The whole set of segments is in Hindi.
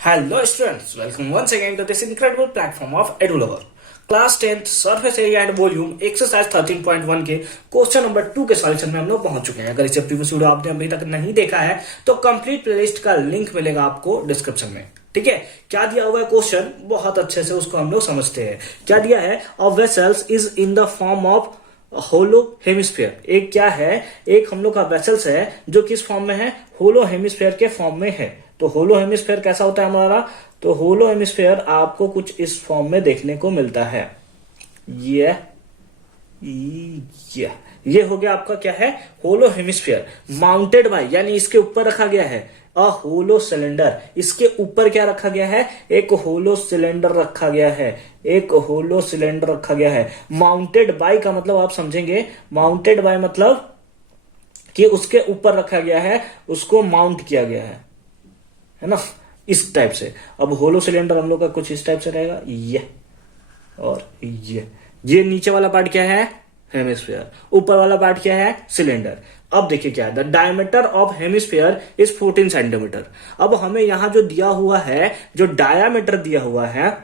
Hello students, welcome once again to this incredible platform of EduLover. Class 10th surface area and volume exercise 13.1 के क्वेश्चन नंबर 2 के सॉल्यूशन में हम लोग पहुंच चुके हैं। अगर इसे प्रीवियस वीडियो आपने अभी तक नहीं देखा है तो कंप्लीट प्लेलिस्ट का लिंक मिलेगा आपको डिस्क्रिप्शन में। ठीक है, क्या दिया हुआ है क्वेश्चन, बहुत अच्छे से उसको हम लोग समझते हैं। क्या दिया है, a vessels is in the form of hollow hemisphere. एक क्या है, एक हम लोग का वेसल्स है जो किस फॉर्म में है, होलो हेमिस्फीयर के फॉर्म में है। तो होलो हेमिस्फीयर कैसा होता है हमारा, तो होलो हेमिस्फीयर आपको कुछ इस फॉर्म में देखने को मिलता है। ये हो गया आपका क्या है, होलो हेमिस्फीयर। माउंटेड बाय यानी इसके ऊपर रखा गया है अ होलो सिलेंडर। इसके ऊपर क्या रखा गया है, एक होलो सिलेंडर रखा गया है, एक होलो सिलेंडर रखा गया है। माउंटेड बाय का मतलब आप समझेंगे, माउंटेड बाय मतलब कि उसके ऊपर रखा गया है, उसको माउंट किया गया है ना, इस टाइप से। अब होलो सिलेंडर हम लोग का कुछ इस टाइप से रहेगा, ये और ये नीचे वाला पार्ट क्या है, हेमिस्फीयर। ऊपर वाला पार्ट क्या है, सिलेंडर। अब देखिए क्या है, the diameter of hemisphere is 14 centimetre. अब हमें यहां जो दिया हुआ है, जो डायामीटर दिया हुआ है,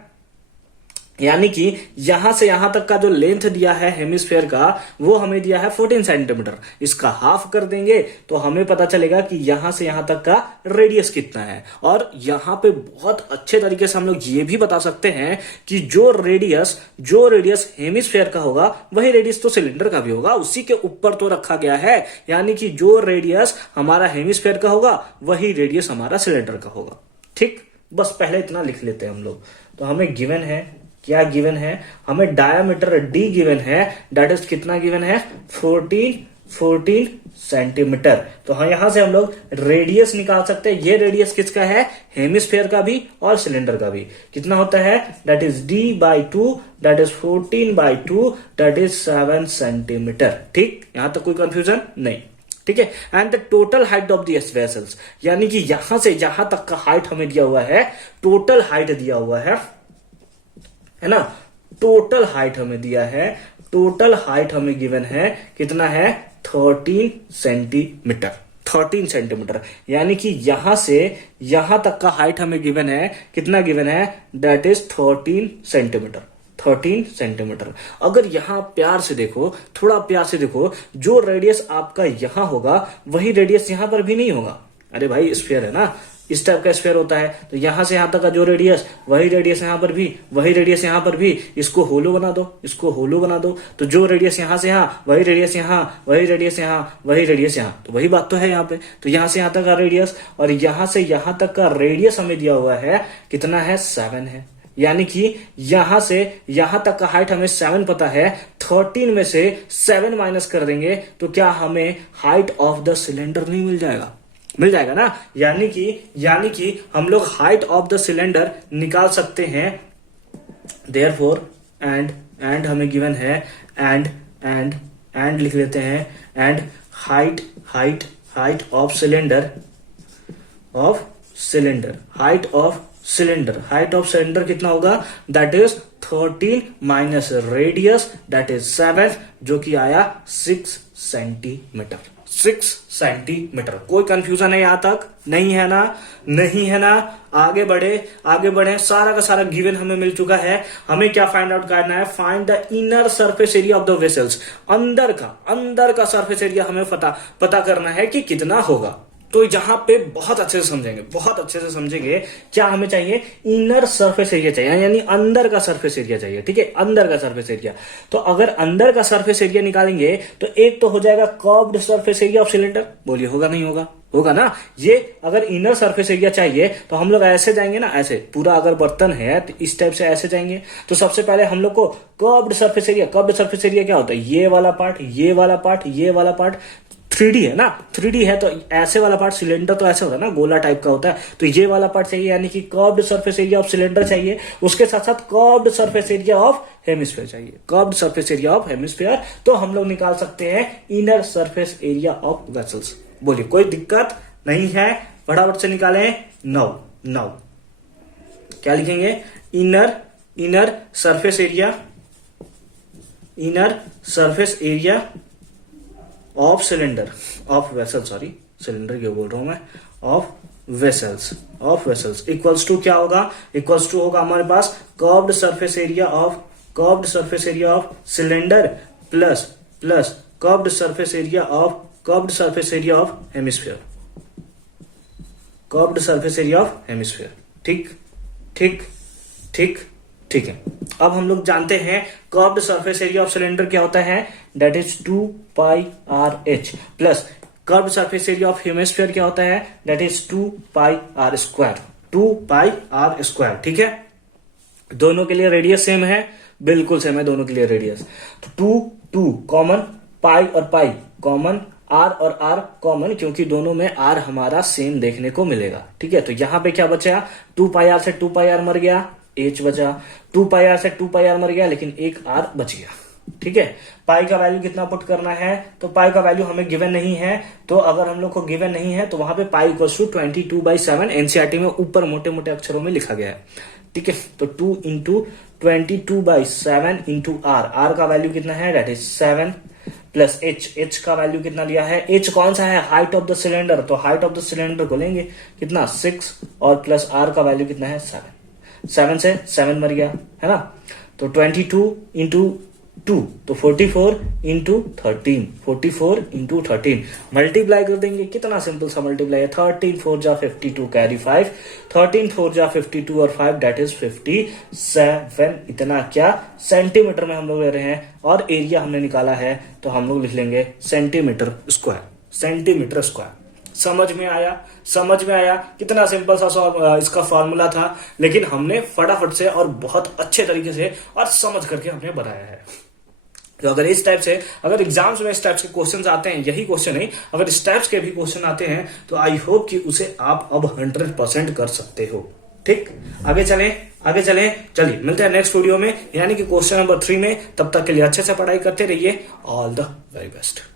यानी कि यहां से यहां तक का जो लेंथ दिया है हेमिस्फीयर का, वो हमें दिया है 14 सेंटीमीटर। इसका हाफ कर देंगे तो हमें पता चलेगा कि यहां से यहां तक का रेडियस कितना है। और यहां पे बहुत अच्छे तरीके से हम लोग ये भी बता सकते हैं कि जो रेडियस हेमिस्फीयर का होगा वही रेडियस तो सिलेंडर का भी होगा, उसी के ऊपर तो रखा गया है। यानी कि जो रेडियस हमारा हेमिस्फीयर का होगा वही रेडियस हमारा सिलेंडर का होगा। ठीक, बस पहले इतना लिख लेते हैं हम लोग। तो हमें गिवन है, क्या गिवन है, हमें डायामीटर डी गिवन है, दैट इज कितना गिवन है, 14 सेंटीमीटर। तो हाँ, यहां से हम लोग रेडियस निकाल सकते हैं। ये रेडियस किसका है, हेमिस्फीयर का भी और सिलेंडर का भी। कितना होता है, that is d/2, that is 14/2, that is 7 centimetre. ठीक, यहां तक कोई कंफ्यूजन नहीं। ठीक है, and the total height of this vessels, यानी कि यहां से यहां तक का हाइट हमें दिया हुआ है, टोटल हाइट दिया हुआ है ना, टोटल हाइट हमें दिया है, टोटल हाइट हमें गिवन है, कितना है, 13 सेंटीमीटर। 13 सेंटीमीटर, यानी कि यहां से यहां तक का हाइट हमें गिवन है, कितना गिवन है, दैट इज 13 सेंटीमीटर। 13 सेंटीमीटर। अगर यहां प्यार से देखो, थोड़ा प्यार से देखो, जो रेडियस आपका यहां होगा वही रेडियस यहां पर भी नहीं होगा। अरे भाई, स्फीयर है ना, इस टाइप का स्फीयर होता है, तो यहां से यहां तक का जो रेडियस, वही रेडियस यहां पर भी, वही रेडियस यहां पर भी। इसको होलो बना दो, इसको होलो बना दो, तो जो रेडियस यहां से यहां, वही रेडियस यहां, वही रेडियस यहां, वही रेडियस यहां। तो वही बात तो है यहाँ पे। तो यहां से यहां तक का रेडियस और यहां से यहां तक का रेडियस हमें दिया हुआ है, कितना है, 7 है। यानी कि यहां से यहां तक का हाइट हमें 7 पता है, 13 में से 7 माइनस कर देंगे तो क्या हमें हाइट ऑफ द सिलेंडर नहीं मिल जाएगा, मिल जाएगा ना। यानी कि हम लोग हाइट ऑफ द सिलेंडर निकाल सकते हैं। देयरफॉर एंड हमें गिवन है, एंड लिख लेते हैं, and height of cylinder, height of cylinder कितना होगा, that is 13 minus radius, that is 7, जो कि आया 6 सेंटीमीटर। 6 सेंटीमीटर। कोई कंफ्यूजन है यहां तक, नहीं है ना, नहीं है ना। आगे बढ़े, सारा का सारा गिवन हमें मिल चुका है। हमें क्या फाइंड आउट करना है, find the inner surface area of the vessels. अंदर का सरफेस एरिया हमें पता करना है कि कितना होगा। तो यहां पे बहुत अच्छे से समझेंगे, क्या हमें चाहिए, इनर सरफेस एरिया चाहिए, यानी अंदर का सरफेस एरिया चाहिए। ठीक है, अंदर का सरफेस एरिया। तो अगर अंदर का सरफेस एरिया निकालेंगे तो एक तो हो जाएगा curved surface area of cylinder. बोलिए होगा नहीं होगा, होगा ना। ये अगर इनर सरफेस एरिया चाहिए तो हम लोग ऐसे जाएंगे ना, ऐसे पूरा अगर बर्तन है तो इस टाइप से ऐसे जाएंगे। तो सबसे पहले हम लोग को कर्व्ड सरफेस एरिया क्या होता है, ये वाला पार्ट, ये वाला पार्ट, ये वाला पार्ट। 3D है ना, 3D है तो ऐसे वाला पार्ट, सिलेंडर तो ऐसे होता है ना, गोला टाइप का होता है, तो ये वाला पार्ट चाहिए, यानी कि curved surface area of cylinder चाहिए। उसके साथ साथ curved surface area of hemisphere चाहिए, curved surface area of hemisphere. तो हम लोग निकाल सकते हैं inner surface area of vessels. बोलिए, कोई दिक्कत नहीं है, फटाफट से निकालें। नाउ क्या लिखेंगे, inner surface area of cylinder, of vessel, sorry cylinder क्यों बोल रहा हूं मैं, ऑफ वेसल्स इक्वल्स टू क्या होगा, इक्वल्स टू होगा हमारे पास curved surface area of cylinder plus curved surface area of hemisphere, ठीक है। अब हम लोग जानते हैं curved surface area of cylinder क्या होता है, that is 2πRH plus curved surface area of hemisphere क्या होता है, दैट इज 2πr², ठीक है। दोनों के लिए रेडियस सेम है, बिल्कुल सेम है दोनों के लिए रेडियस। तो 2 कॉमन, पाई और पाई कॉमन, आर और आर कॉमन, क्योंकि दोनों में आर हमारा सेम देखने को मिलेगा, ठीक है। तो यहां पे क्या बचा, 2πr से 2πr मर गया, h बचा, 2πr से 2πr मर गया, लेकिन एक आर बच गया, ठीक है। पाई का वैल्यू कितना पुट करना है, तो पाई का वैल्यू हमें गिवन नहीं है, तो अगर हम लोग को गिवन नहीं है तो वहां पे पाई इक्वल्स टू 22/7 एनसीईआरटी में ऊपर मोटे मोटे अक्षरों में लिखा गया है, ठीक है। तो 2 इंटू 22/7 इंटू आर का वैल्यू कितना है, दैट इज 7 प्लस एच का वैल्यू कितना लिया है, एच कौन सा है, हाइट ऑफ द सिलेंडर, तो हाइट ऑफ द सिलेंडर को लेंगे कितना 6 और प्लस आर का वैल्यू कितना है 7 से 7 मर गया, है ना। तो 22 इंटू 2 तो 44 इंटू 13 मल्टीप्लाई कर देंगे, कितना सिंपल सा मल्टीप्लाई है, 13 4 जा 52 कैरी 5, 13 4 जा 52 और 5 दैट इज 57, इतना क्या सेंटीमीटर में हम लोग ले रहे हैं, और एरिया हमने निकाला है तो हम लोग लिख लेंगे सेंटीमीटर स्क्वायर। समझ में आया कितना सिंपल सा इसका फॉर्मूला था, लेकिन हमने फटाफट से और बहुत अच्छे तरीके से और समझ करके हमने बनाया है। तो अगर इस टाइप से, अगर एग्जाम्स में इस टाइप के क्वेश्चंस आते हैं, यही क्वेश्चन नहीं, अगर इस टाइप के भी क्वेश्चन आते हैं तो आई होप कि उसे आप अब 100% कर सकते हो, ठीक। आगे चलें, चलिए मिलते हैं नेक्स्ट वीडियो में, यानी कि क्वेश्चन नंबर 3 में। तब तक के लिए अच्छे से पढ़ाई करते रहिए। All the very best.